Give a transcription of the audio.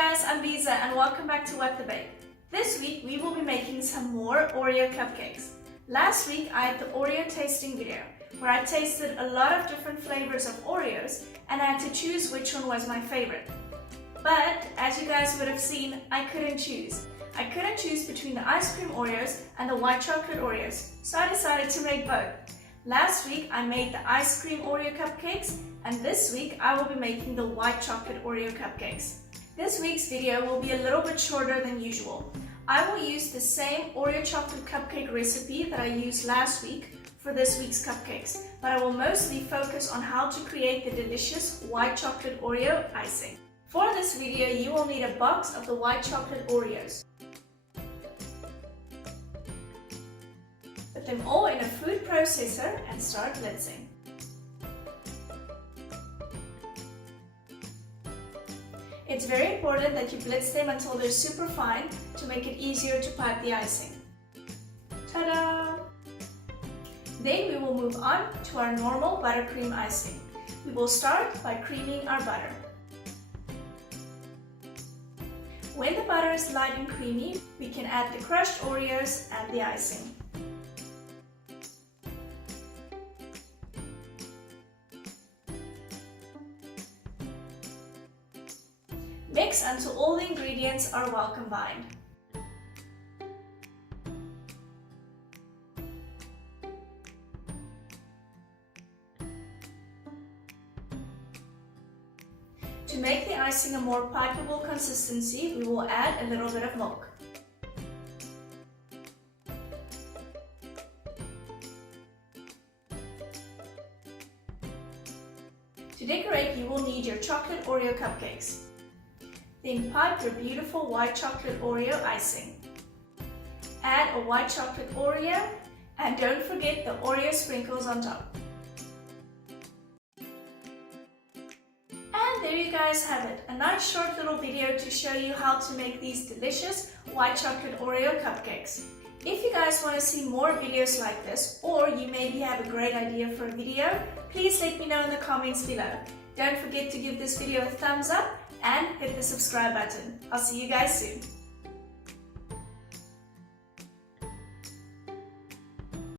guys, I'm Lisa and welcome back to What the Bake. This week we will be making some more Oreo cupcakes. Last week I had the Oreo tasting video where I tasted a lot of different flavors of Oreos and I had to choose which one was my favorite. But as you guys would have seen, I couldn't choose. I couldn't choose between the ice cream Oreos and the white chocolate Oreos, so I decided to make both. Last week I made the ice cream Oreo cupcakes and this week I will be making the white chocolate Oreo cupcakes. This week's video will be a little bit shorter than usual. I will use the same Oreo chocolate cupcake recipe that I used last week for this week's cupcakes, but I will mostly focus on how to create the delicious white chocolate Oreo icing. For this video, you will need a box of the white chocolate Oreos. Put them all in a food processor and start blitzing. It's very important that you blitz them until they're super fine to make it easier to pipe the icing. Ta-da! Then we will move on to our normal buttercream icing. We will start by creaming our butter. When the butter is light and creamy, we can add the crushed Oreos and the icing. Mix until all the ingredients are well combined. To make the icing a more pipeable consistency, we will add a little bit of milk. To decorate, you will need your chocolate Oreo cupcakes. Then pipe your beautiful white chocolate Oreo icing. Add a white chocolate Oreo and don't forget the Oreo sprinkles on top. And there you guys have it, a nice short little video to show you how to make these delicious white chocolate Oreo cupcakes. If you guys want to see more videos like this, or you maybe have a great idea for a video, please let me know in the comments below. Don't forget to give this video a thumbs up and hit the subscribe button. I'll see you guys soon.